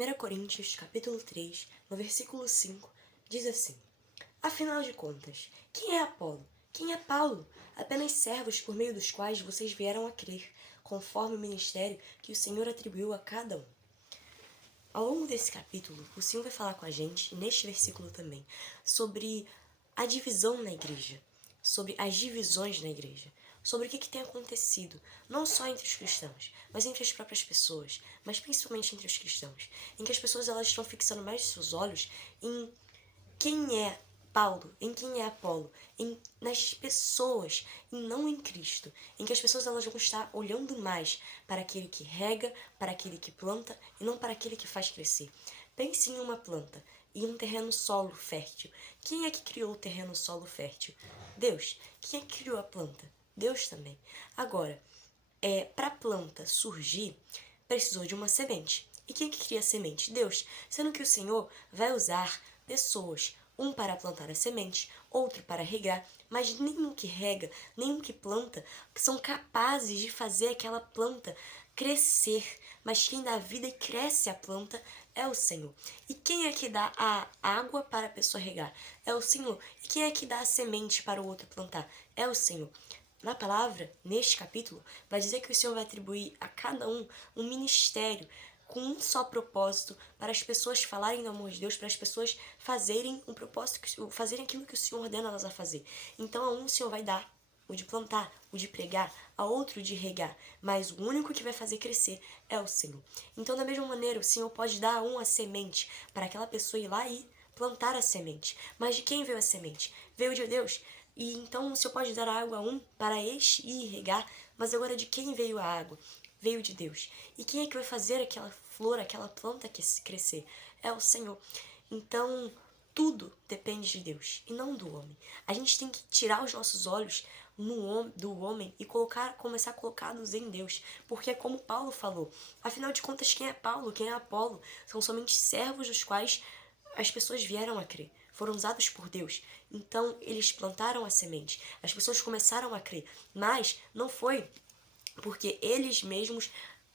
1 Coríntios, capítulo 3, no versículo 5, diz assim: Afinal de contas, quem é Apolo? Quem é Paulo? Apenas servos por meio dos quais vocês vieram a crer, conforme o ministério que o Senhor atribuiu a cada um. Ao longo desse capítulo, o Senhor vai falar com a gente, neste versículo também, sobre a divisão na igreja, sobre as divisões na igreja, sobre o que tem acontecido, não só entre os cristãos, mas entre as próprias pessoas, mas principalmente entre os cristãos, em que as pessoas elas estão fixando mais seus olhos em quem é Paulo, em quem é Apolo, nas pessoas e não em Cristo, em que as pessoas elas vão estar olhando mais para aquele que rega, para aquele que planta e não para aquele que faz crescer. Pense em uma planta e um terreno solo fértil. Quem é que criou o terreno solo fértil? Deus. Quem é que criou a planta? Deus também. Agora, para a planta surgir, precisou de uma semente. E quem é que cria a semente? Deus. Sendo que o Senhor vai usar pessoas, um para plantar a semente, outro para regar, mas nenhum que rega, nenhum que planta, são capazes de fazer aquela planta crescer. Mas quem dá vida e cresce a planta é o Senhor. E quem é que dá a água para a pessoa regar? É o Senhor. E quem é que dá a semente para o outro plantar? É o Senhor. Na palavra, neste capítulo, vai dizer que o Senhor vai atribuir a cada um ministério com um só propósito, para as pessoas falarem do amor de Deus, para as pessoas fazerem um propósito, fazerem aquilo que o Senhor ordena elas a fazer. Então a um o Senhor vai dar o de plantar, o de pregar, a outro de regar, mas o único que vai fazer crescer é o Senhor. Então da mesma maneira, o Senhor pode dar a um a semente, para aquela pessoa ir lá e plantar a semente. Mas de quem veio a semente? Veio de Deus. E então o Senhor pode dar água a um para este ir regar, mas agora de quem veio a água? Veio de Deus. E quem é que vai fazer aquela flor, aquela planta crescer? É o Senhor. Então, tudo depende de Deus e não do homem. A gente tem que tirar os nossos olhos do homem e começar a colocá-los em Deus. Porque é como Paulo falou. Afinal de contas, quem é Paulo? Quem é Apolo? São somente servos dos quais as pessoas vieram a crer. Foram usados por Deus. Então, eles plantaram a semente. As pessoas começaram a crer. Mas não foi porque eles mesmos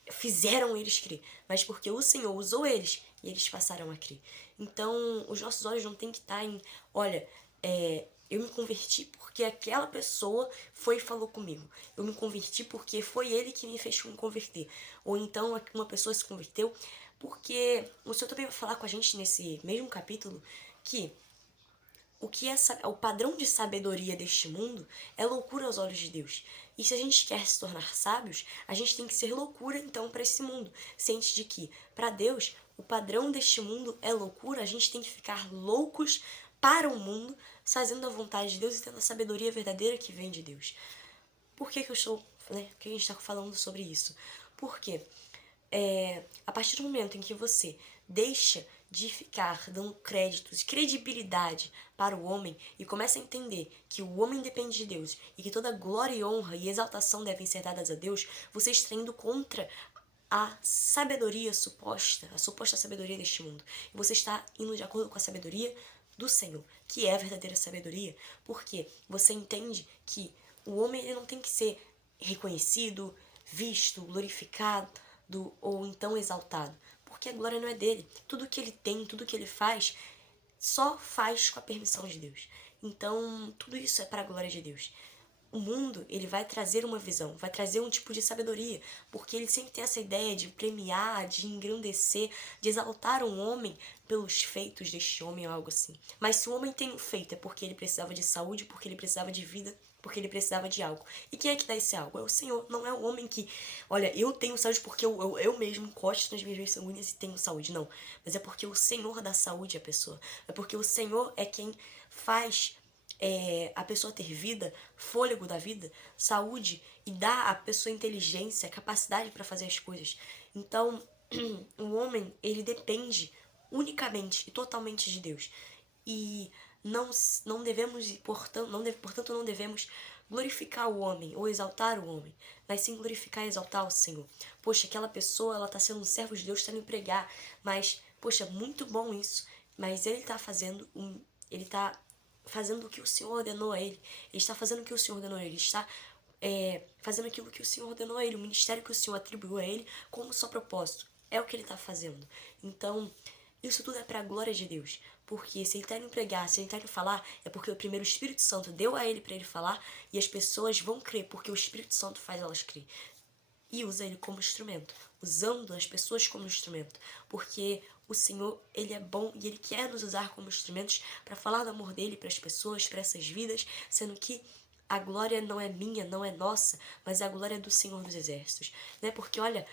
fizeram eles crer, mas porque o Senhor usou eles e eles passaram a crer. Então, os nossos olhos não tem que estar em, olha, eu me converti porque aquela pessoa foi e falou comigo. Eu me converti porque foi ele que me fez me converter. Ou então uma pessoa se converteu porque o Senhor também vai falar com a gente nesse mesmo capítulo que o padrão de sabedoria deste mundo é loucura aos olhos de Deus. E se a gente quer se tornar sábios, a gente tem que ser loucura então para esse mundo, ciente de que para Deus o padrão deste mundo é loucura, a gente tem que ficar loucos para o mundo, fazendo a vontade de Deus e tendo a sabedoria verdadeira que vem de Deus. Por que eu estou, Por que a gente está falando sobre isso? Porque a partir do momento em que você deixa de ficar dando créditos, credibilidade para o homem e começa a entender que o homem depende de Deus e que toda glória e honra e exaltação devem ser dadas a Deus, você está indo contra a sabedoria suposta, a suposta sabedoria deste mundo. E você está indo de acordo com a sabedoria do Senhor, que é a verdadeira sabedoria, porque você entende que o homem ele não tem que ser reconhecido, visto, glorificado, ou então exaltado, porque a glória não é dele. Tudo que ele tem, tudo que ele faz, só faz com a permissão de Deus. Então, tudo isso é para a glória de Deus. O mundo, ele vai trazer uma visão, vai trazer um tipo de sabedoria, porque ele sempre tem essa ideia de premiar, de engrandecer, de exaltar um homem pelos feitos deste homem ou algo assim. Mas se o homem tem um feito é porque ele precisava de saúde, porque ele precisava de vida, porque ele precisava de algo. E quem é que dá esse algo? É o Senhor, não é o homem que, olha, eu tenho saúde porque eu mesmo encosto nas minhas veias sanguíneas e tenho saúde. Não, mas é porque o Senhor dá saúde à pessoa. É porque o Senhor é quem faz a pessoa ter vida, fôlego da vida, saúde e dá à pessoa inteligência, capacidade para fazer as coisas. Então, o homem, ele depende unicamente e totalmente de Deus. E não devemos, portanto, não devemos glorificar o homem ou exaltar o homem, mas sim glorificar e exaltar o Senhor. Poxa, aquela pessoa, ela está sendo um servo de Deus, está indo pregar, mas, poxa, muito bom isso, mas ele está fazendo o que o Senhor ordenou a ele. Ele está fazendo o que o Senhor ordenou a ele. Ele está fazendo aquilo que o Senhor ordenou a ele. O ministério que o Senhor atribuiu a ele como só propósito. É o que ele está fazendo. Então, isso tudo é para a glória de Deus. Porque se ele está indo pregar, se ele está indo falar, é porque o primeiro Espírito Santo deu a ele para ele falar e as pessoas vão crer, porque o Espírito Santo faz elas crer. E usa ele como instrumento, usando as pessoas como instrumento. Porque o Senhor, ele é bom e ele quer nos usar como instrumentos para falar do amor dele para as pessoas, para essas vidas, sendo que a glória não é minha, não é nossa, mas a glória é do Senhor dos Exércitos. Né? Porque, olha,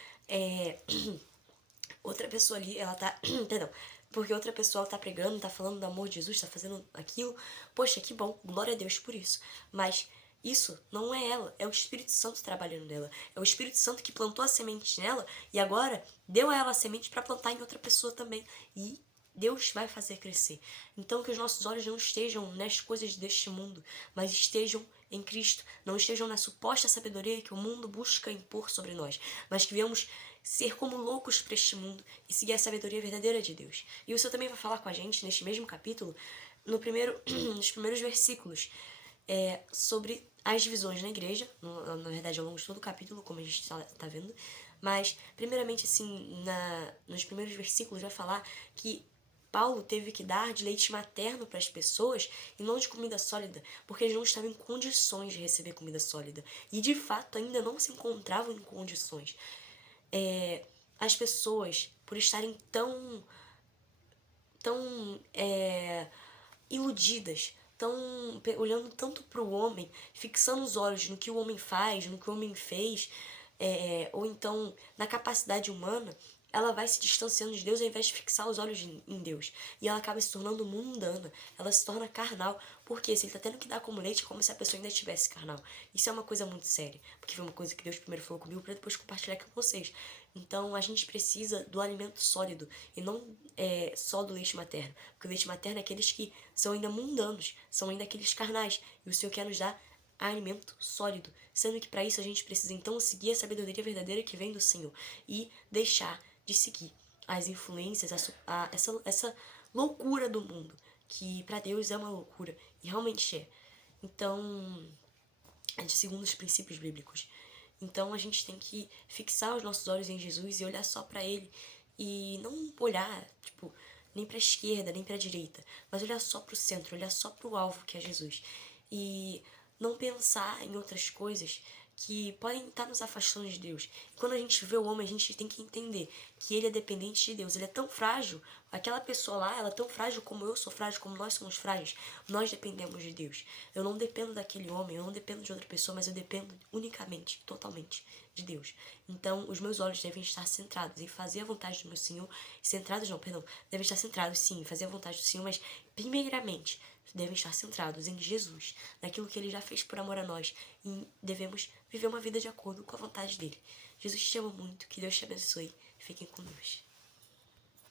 outra pessoa ali, ela tá. Perdão. Porque outra pessoa tá pregando, tá falando do amor de Jesus, tá fazendo aquilo. Poxa, que bom, glória a Deus por isso. Mas isso não é ela, é o Espírito Santo trabalhando nela. É o Espírito Santo que plantou a semente nela e agora deu a ela a semente para plantar em outra pessoa também. E Deus vai fazer crescer. Então que os nossos olhos não estejam nas coisas deste mundo, mas estejam em Cristo. Não estejam na suposta sabedoria que o mundo busca impor sobre nós, mas que venhamos ser como loucos para este mundo e seguir a sabedoria verdadeira de Deus. E o Senhor também vai falar com a gente neste mesmo capítulo, nos primeiros versículos, sobre as divisões na igreja, na verdade ao longo de todo o capítulo, como a gente está vendo, mas primeiramente assim, nos primeiros versículos vai falar que Paulo teve que dar de leite materno para as pessoas e não de comida sólida, porque eles não estavam em condições de receber comida sólida. E de fato ainda não se encontravam em condições. As pessoas, por estarem tão iludidas, tão olhando tanto para o homem, fixando os olhos no que o homem faz, no que o homem fez, ou então na capacidade humana, ela vai se distanciando de Deus ao invés de fixar os olhos em Deus. E ela acaba se tornando mundana, ela se torna carnal. Porque se ele está tendo que dar como leite, é como se a pessoa ainda estivesse carnal. Isso é uma coisa muito séria, porque foi uma coisa que Deus primeiro falou comigo para depois compartilhar com vocês. Então a gente precisa do alimento sólido e não só do leite materno. Porque o leite materno é aqueles que são ainda mundanos, são ainda aqueles carnais. E o Senhor quer nos dar alimento sólido. Sendo que para isso a gente precisa então seguir a sabedoria verdadeira que vem do Senhor e deixar de seguir as influências, essa loucura do mundo, que para Deus é uma loucura, e realmente é. Então, é de segundo os princípios bíblicos. Então a gente tem que fixar os nossos olhos em Jesus e olhar só para ele e não olhar, tipo, nem para a esquerda, nem para a direita, mas olhar só para o centro, olhar só para o alvo que é Jesus. E não pensar em outras coisas que podem estar nos afastando de Deus. E quando a gente vê o homem, a gente tem que entender que ele é dependente de Deus. Ele é tão frágil, aquela pessoa lá, ela é tão frágil como eu sou frágil, como nós somos frágeis. Nós dependemos de Deus. Eu não dependo daquele homem, eu não dependo de outra pessoa, mas eu dependo unicamente, totalmente de Deus. Então, os meus olhos devem estar centrados em fazer a vontade do meu Senhor. Centrados não, perdão. Devem estar centrados, sim, em fazer a vontade do Senhor, mas primeiramente devem estar centrados em Jesus, naquilo que ele já fez por amor a nós, e devemos viver uma vida de acordo com a vontade dele. Jesus te ama muito, que Deus te abençoe. Fiquem com Deus.